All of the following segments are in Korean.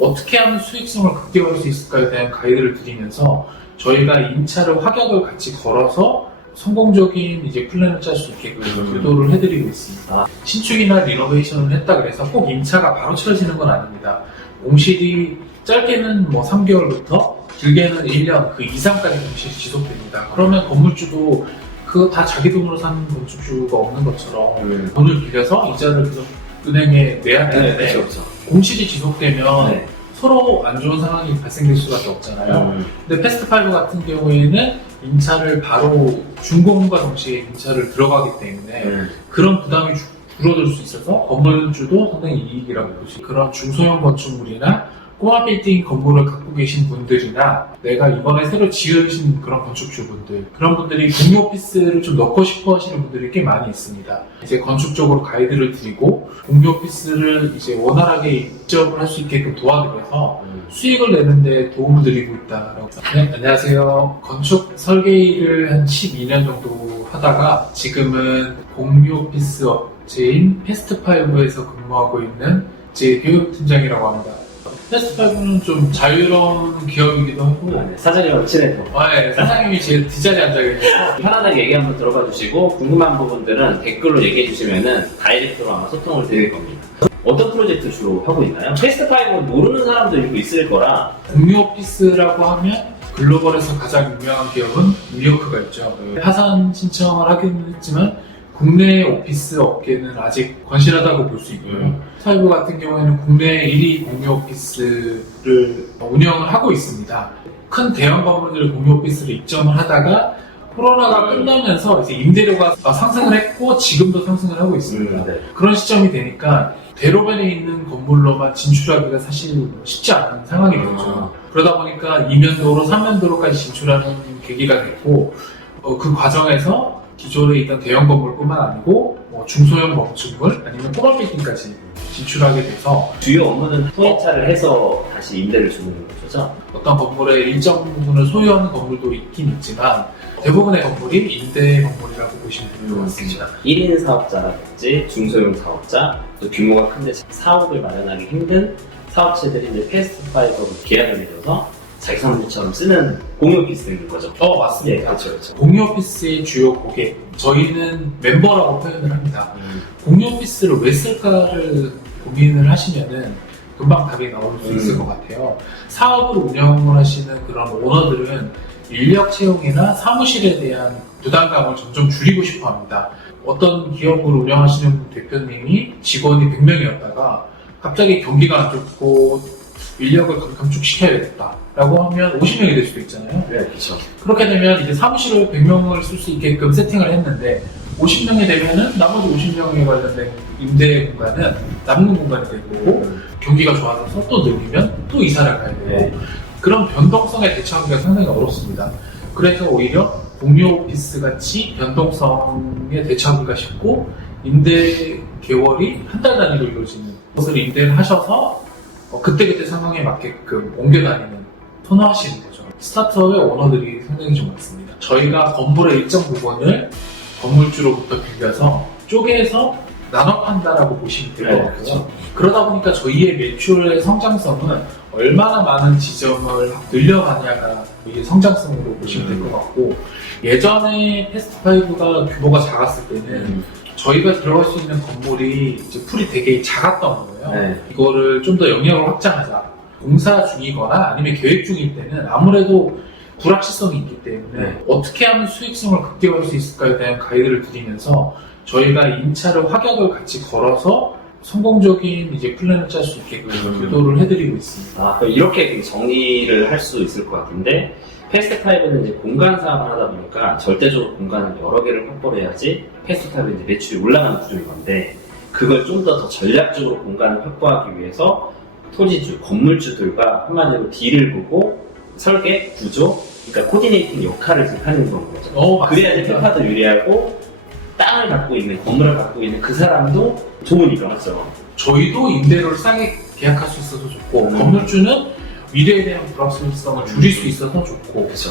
어떻게 하면 수익성을 극대화할 수 있을까에 대한 가이드를 드리면서 저희가 임차를 확약을 같이 걸어서 성공적인 이제 플랜을 짤 수 있게 유도를 해드리고 있습니다. 신축이나 리노베이션을 했다 그래서 꼭 임차가 바로 치러지는 건 아닙니다. 공실이 짧게는 뭐 3개월부터 길게는 1년 그 이상까지 공실이 지속됩니다. 그러면 건물주도 그거 다 자기 돈으로 사는 건축주가 없는 것처럼 돈을 빌려서 이자를 계속 은행에 내야 되는데 그렇죠. 공실이 지속되면 서로 안 좋은 상황이 발생될 수밖에 없잖아요. 근데 패스트5 같은 경우에는 임차를 바로 준공과 동시에 임차를 들어가기 때문에 그런 부담이 줄어들 수 있어서 건물주도 상당히 이익이라고 보시. 그런 중소형 건축물이나 꼬마 빌딩 건물을 갖고 계신 분들이나 내가 이번에 새로 지으신 그런 건축주분들, 그런 분들이 공유 오피스를 좀 넣고 싶어 하시는 분들이 꽤 많이 있습니다. 이제 건축적으로 가이드를 드리고 공유 오피스를 이제 원활하게 입점을 할 수 있게끔 도와드려서 수익을 내는데 도움을 드리고 있다라고. 네, 안녕하세요. 건축 설계 일을 한 12년 정도 하다가 지금은 공유 오피스 업체인 패스트5에서 근무하고 있는 제 교육팀장이라고 합니다. 패스트5는 좀 자유로운 기업이기도 하고 사장님하고 친해도 네, 사장님이 제 뒷자리에 앉아계셔서 편안하게 얘기 한번 들어봐 주시고 궁금한 부분들은 댓글로 얘기해 주시면은 다이렉트로 아마 소통을 드릴 겁니다. 어떤 프로젝트 주로 하고 있나요? 패스트5는 모르는 사람도 있을 거라. 공유 오피스라고 하면 글로벌에서 가장 유명한 기업은 뉴요크가 있죠. 파산 신청을 하긴 했지만 국내 오피스 업계는 아직 건실하다고 볼 수 있고요. 패스트5 같은 경우에는 국내 1위 공유 오피스를 운영을 하고 있습니다. 큰 대형 건물들 공유 오피스를 입점을 하다가 코로나가 끝나면서 이제 임대료가 상승을 했고 지금도 상승을 하고 있습니다. 그런 시점이 되니까 대로변에 있는 건물로만 진출하기가 사실 쉽지 않은 상황이 됐죠. 그러다 보니까 2면도로 3면도로까지 진출하는 계기가 됐고 그 과정에서 기존에 있던 대형 건물뿐만 아니고 중소형 건축물 아니면 꼬마 빌딩까지 진출하게 돼서 주요 업무는 토해차를 해서 다시 임대를 주는 거죠? 어떤 건물의 일정 부분을 소유하는 건물도 있긴 있지만 대부분의 건물이 임대 건물이라고 보시면 될 것 같습니다. 1인 사업자라든지 중소형 사업자, 또 규모가 큰데 사업을 마련하기 힘든 사업체들이 이제 패스트5하고 계약을 맺어서 자기 사무실처럼 쓰는 공유 오피스인 거죠? 맞습니다. 네, 그렇죠. 공유 오피스의 주요 고객, 저희는 멤버라고 표현을 합니다. 공유 오피스를 왜 쓸까를 고민을 하시면은 금방 답이 나올 수 있을 것 같아요. 사업을 운영을 하시는 그런 오너들은 인력 채용이나 사무실에 대한 부담감을 점점 줄이고 싶어 합니다. 어떤 기업을 운영하시는 대표님이 직원이 100명이었다가 갑자기 경기가 안 좋고 인력을 감축시켜야겠다라고 하면 50명이 될 수도 있잖아요. 네, 그렇죠. 그렇게 되면 이제 사무실을 100명을 쓸 수 있게끔 세팅을 했는데 50명이 되면은 나머지 50명에 관련된 임대 공간은 남는 공간이 되고 경기가 좋아져서 또 늘리면 또 이사를 가야 되고 그런 변동성에 대처하기가 상당히 어렵습니다. 그래서 오히려 공유 오피스 같이 변동성에 대처하기가 쉽고 임대 개월이 한 달 단위로 이루어지는 것을 임대를 하셔서 그때그때 상황에 맞게끔 옮겨 다니는 선호하시는 거죠. 스타트업의 오너들이 상당히 좀 많습니다. 저희가 건물의 일정 부분을 건물주로부터 빌려서 쪼개서 나눠 판다라고 보시면 될 것 같고요. 그러다 보니까 저희의 매출의 성장성은 얼마나 많은 지점을 늘려가냐가 이게 성장성으로 보시면 될 것 같고 예전에 패스트5가 규모가 작았을 때는 저희가 들어갈 수 있는 건물이 이제 풀이 되게 작았던 거예요. 이거를 좀 더 영역을 확장하자. 공사 중이거나 아니면 계획 중일 때는 아무래도 불확실성이 있기 때문에 어떻게 하면 수익성을 극대화할 수 있을까에 대한 가이드를 드리면서 저희가 임차를 확약을 같이 걸어서 성공적인 이제 플랜을 짤 수 있게 유도를 해드리고 있습니다. 그럼 이렇게 정리를 할 수 있을 것 같은데 패스트5는 이제 공간 사업을 하다 보니까 절대적으로 공간을 여러 개를 확보를 해야지 패스트5는 이제 매출이 올라가는 구조인 건데 그걸 좀 더 전략적으로 공간을 확보하기 위해서 토지주, 건물주들과 한마디로 딜을 보고 설계, 구조, 그러니까 코디네이팅 역할을 지금 하는 건 거죠. 그래야지 평가도 유리하고 땅을 갖고 있는, 건물을 갖고 있는 그 사람도 좋으니까 맞죠? 저희도 임대료를 싸게 계약할 수 있어서 좋고 건물주는 미래에 대한 불확실성을 줄일 수 있어서 좋고 그렇죠.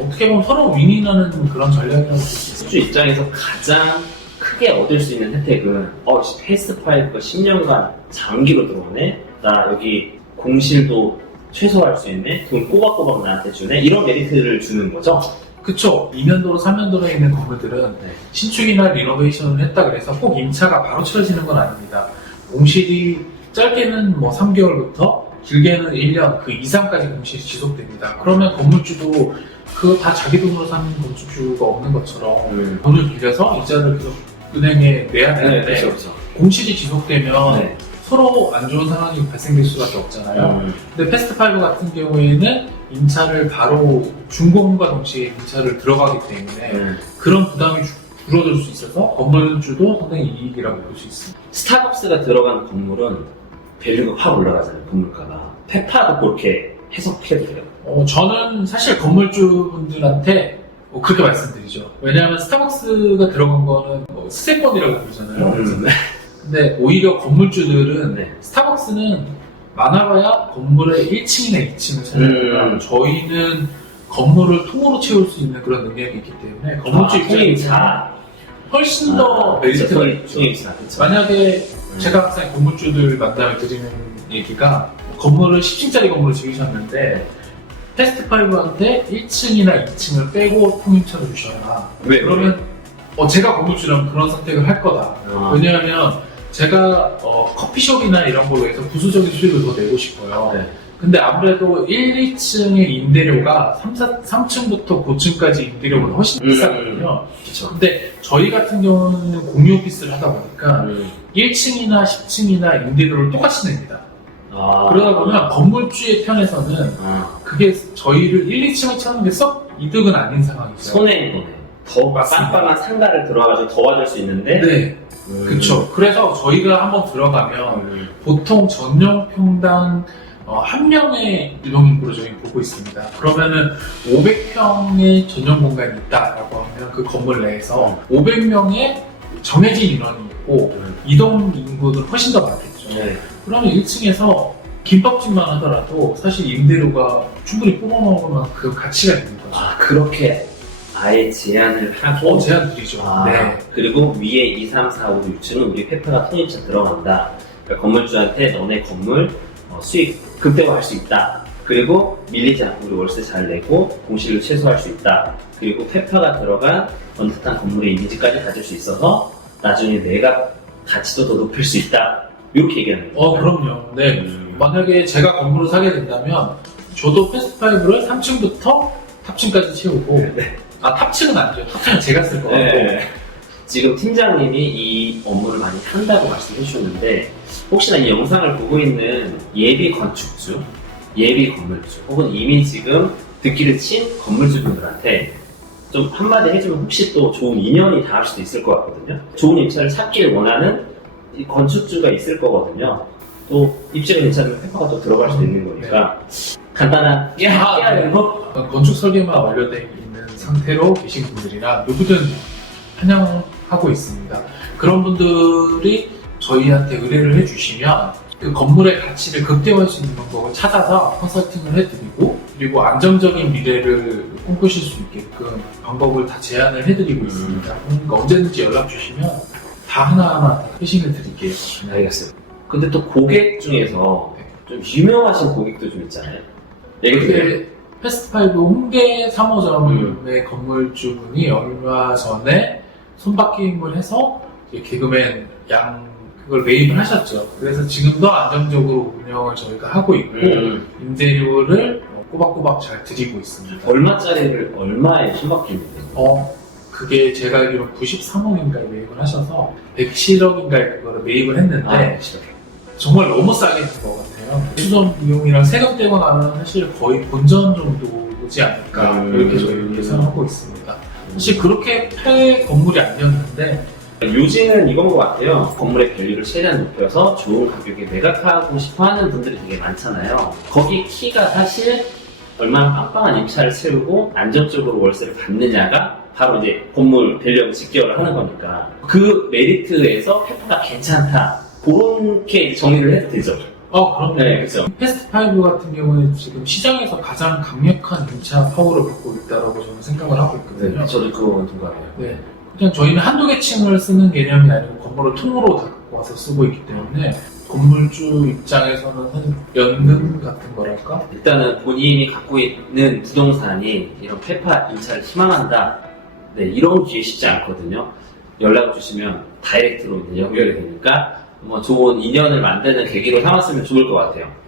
어떻게 보면 서로 윈윈하는 그런 전략이라고 볼 수 있어요. 주 입장에서 가장 크게 얻을 수 있는 혜택은 패스트5가 10년간 장기로 들어오네? 나 여기 공실도 최소화할 수 있네, 돈 꼬박꼬박 나한테 주네, 이런 메리트를 주는 거죠. 그쵸. 2년도로 3년도로에 있는 건물들은 네. 신축이나 리노베이션을 했다 그래서 꼭 임차가 바로 치러지는 건 아닙니다. 공실이 짧게는 뭐 3개월부터 길게는 1년 그 이상까지 공실이 지속됩니다. 그러면 건물주도 그거 다 자기 돈으로 사는 건축주가 없는 것처럼 돈을 빌려서 이자를 계속 은행에 내야 되는데 그렇죠. 공실이 지속되면 네. 서로 안 좋은 상황이 발생될 수밖에 없잖아요. 근데 패스트5 같은 경우에는 임차를 바로 준공과 동시에 임차를 들어가기 때문에 그런 부담이 줄어들 수 있어서 건물주도 상당히 이익이라고 볼 수 있습니다. 스타벅스가 들어간 건물은 밸류가 확 올라가잖아요, 건물가가. 페파도 그렇게 해석해도 돼요. 저는 사실 건물주분들한테 그렇게 말씀드리죠. 왜냐하면 스타벅스가 들어간 거는 수세권이라고 부르잖아요. 근데 오히려 건물주들은 네. 스타벅스는 많아봐야 건물의 1층이나 2층을 찾아내니까 저희는 건물을 통으로 채울 수 있는 그런 능력이 있기 때문에 건물주 입장에서 훨씬 더 메리트가 있죠. 만약에 제가 항상 건물주들 만나면 드리는 얘기가 건물을 10층짜리 건물을 지으셨는데 패스트5한테 1층이나 2층을 빼고 통임차를 주셔라. 왜? 그러면 제가 건물주라면 그런 선택을 할 거다. 왜냐하면 제가 커피숍이나 이런 걸로 해서 부수적인 수익을 더 내고 싶어요. 네. 근데 아무래도 1, 2층의 임대료가 3층부터 9층까지 임대료가 훨씬 비싸거든요. 그렇죠. 근데 저희 같은 경우는 공유 오피스를 하다 보니까 1층이나 10층이나 임대료를 똑같이 냅니다. 그러다 보면 건물주의 편에서는 그게 저희를 1, 2층을 찾는 게 썩 이득은 아닌 상황이죠. 손해인 거네. 더 깜빡한 상가를 들어가가지고 더 받을 수 있는데. 네. 그렇죠. 그래서 저희가 한번 들어가면 보통 전용평당 한 명의 일용인구로 저희 보고 있습니다. 그러면은 500평의 전용 공간이 있다라고 하면 그 건물 내에서 500명의 정해진 인원이 있고 이동 인구는 훨씬 더 많겠죠. 네. 그러면 1층에서 김밥집만 하더라도 사실 임대료가 충분히 뽑아먹을 만큼 그 가치가 있는 거죠. 그렇게 아예 제한을 하고 제한 드리죠. 네. 그리고 위에 2, 3, 4, 5, 6층은 우리 페퍼가 통임차 들어간다. 그러니까 건물주한테 너네 건물 수익 극대화할 수 있다. 그리고 밀리지 않고 우리 월세 잘 내고 공실을 최소화할 수 있다. 그리고 페퍼가 들어간 번듯한 건물의 이미지까지 가질 수 있어서 나중에 내가 가치도 더 높일 수 있다. 이렇게 얘기하는 거예요. 그럼요. 네. 만약에 제가 건물을 사게 된다면 저도 패스트5를 3층부터 탑층까지 채우고 탑층은 아니죠. 탑층은 제가 쓸 거 같고 지금 팀장님이 이 업무를 많이 한다고 말씀해 주셨는데 혹시나 이 영상을 보고 있는 예비 건축주, 예비 건물주 혹은 이미 지금 듣기를 친 건물주분들한테 좀 한마디 해주면 혹시 또 좋은 인연이 닿을 수도 있을 것 같거든요. 좋은 입찰을 찾기를 원하는 이 건축주가 있을 거거든요. 또 입지가 괜찮으면 페퍼가 또 들어갈 수도 있는 거니까 간단한 건축 설계만 완료되어 있는 상태로 계신 분들이나 누구든 환영하고 있습니다. 그런 분들이 저희한테 의뢰를 해주시면 그 건물의 가치를 극대화할 수 있는 방법을 찾아서 컨설팅을 해드리고 그리고 안정적인 미래를 꿈꾸실 수 있게끔 방법을 다 제안을 해드리고 있습니다. 그러니까 언제든지 연락 주시면 다 하나하나 회신을 드릴게요. 알겠어요. 근데 또 고객 중에서 좀 유명하신 고객도 좀 있잖아요. 패스트5 홍대 3호점의 건물주분이 얼마 전에 손바뀜을 해서 개그맨 그걸 매입을 하셨죠. 그래서 지금도 안정적으로 운영을 저희가 하고 있고 임대료를 꼬박꼬박 잘 드리고 있습니다. 얼마짜리를 얼마에 손바뀜인데요? 그게 제가 알기로 93억인가에 매입을 하셔서 107억인가에 그거를 매입을 했는데 정말 너무 싸게 된 것 같아요. 수선 비용이랑 세금 떼고 나면 사실 거의 본전 정도지 않을까 이렇게 저희 계산하고 있습니다. 사실 그렇게 팔 건물이 아니었는데 요즘은 이건 것 같아요. 건물의 밸류를 최대한 높여서 좋은 가격에 매각하고 싶어 하는 분들이 되게 많잖아요. 거기 키가 사실 얼마나 빵빵한 임차를 채우고 안정적으로 월세를 받느냐가 바로 이제 건물 밸류하고 직결을 하는 거니까 그 메리트에서 페퍼가 괜찮다. 그렇게 정리를 해도 되죠. 그럼요. 네, 그렇죠. 패스트5 같은 경우는 지금 시장에서 가장 강력한 임차 파워를 갖고 있다고 저는 생각을 하고 있거든요. 저도 그거는 동감해요. 그냥 저희는 한두 개 층을 쓰는 개념이 아니고 건물을 통으로 다 갖고 와서 쓰고 있기 때문에 건물주 입장에서는 사실 연금 같은 거랄까? 일단은 본인이 갖고 있는 부동산이 이런 페파 임차를 희망한다. 네, 이런 기회 쉽지 않거든요. 연락을 주시면 다이렉트로 이제 연결이 되니까 뭐 좋은 인연을 만드는 계기로 삼았으면 좋을 것 같아요.